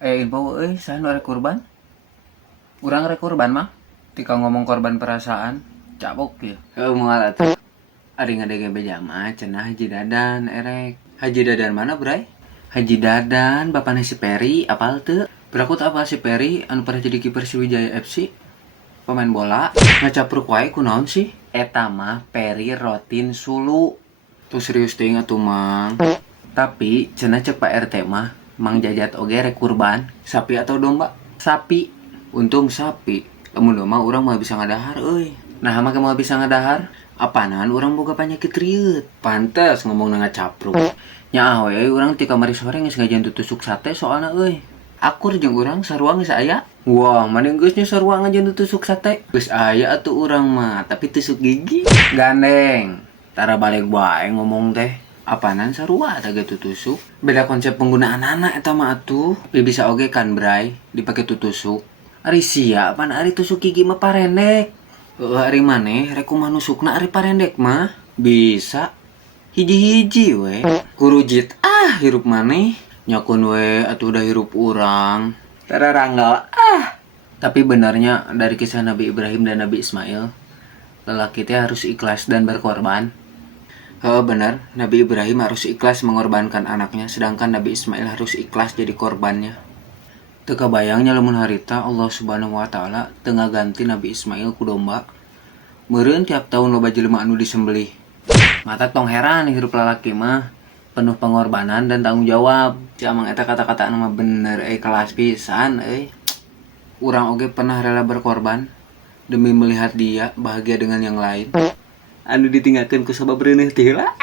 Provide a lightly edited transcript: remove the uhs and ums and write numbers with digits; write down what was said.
Info saya nu rek kurban. Urang rek kurban mah. Tika ngomong korban perasaan, cabok ya. Moal atuh. Ari ngadege beja mah cenah Haji Dadan erek. Haji Dadan mana, Bray? Haji Dadan, bapana si Peri, apal teu? Berakut apal si Peri anu pernah jadi kiper Sriwijaya FC? Pemain bola, ngacapruk wae kunaon sih? Eta mah Peri Rotin Sulu. Tuh serius teuing atuh, Mang. Tapi cenah cek Pak RT mah, Mang Jajat oge rek kurban, sapi atau domba? Sapi. Untung sapi. Lamun domba urang mah bisa ngadahar euy. Nah, mah mah bisa ngadahar? Apaanan urang boga penyakit riut. Pantes ngomong ngacapruk. Nya we urang ti kamari sore geus ngajian tutusuk sate soalna euy. Akur jeung urang sarua geus aya. Wah, mending geus nya sarua ngajian tutusuk sate. Geus aya atuh urang mah, tapi tusuk gigi. Gandeng. Tara balik bae ngomong teh. Apaanan sarua teh tutusuk. Beda konsep penggunaan anak eta mah atuh. Bisa oge kan Bray dipake tutusuk. Ari sia pan ari tusuk gigi mah parendek. Ari maneh rek kumaha nusukna ari parendek mah bisa hiji-hiji we kurujit hirup maneh nyakun we atuh udah hirup urang tararanggal tapi benarnya dari kisah Nabi Ibrahim dan Nabi Ismail lelaki teh harus ikhlas dan berkorban. Benar, Nabi Ibrahim harus ikhlas mengorbankan anaknya sedangkan Nabi Ismail harus ikhlas jadi korbannya. Teu kabayangnya lamun harita Allah Subhanahu wa taala teu ngaganti Nabi Ismail ku domba. Meureun tiap tahun loba jelema anu disembelih. Mata tong heran hirup lalaki mah penuh pengorbanan dan tanggung jawab. Jamang eta kata-kata anu mah bener kelas pisan Urang oge pernah rela berkorban demi melihat dia bahagia dengan yang lain. Anu ditinggalkeun ku sabab reuneuh teh heula.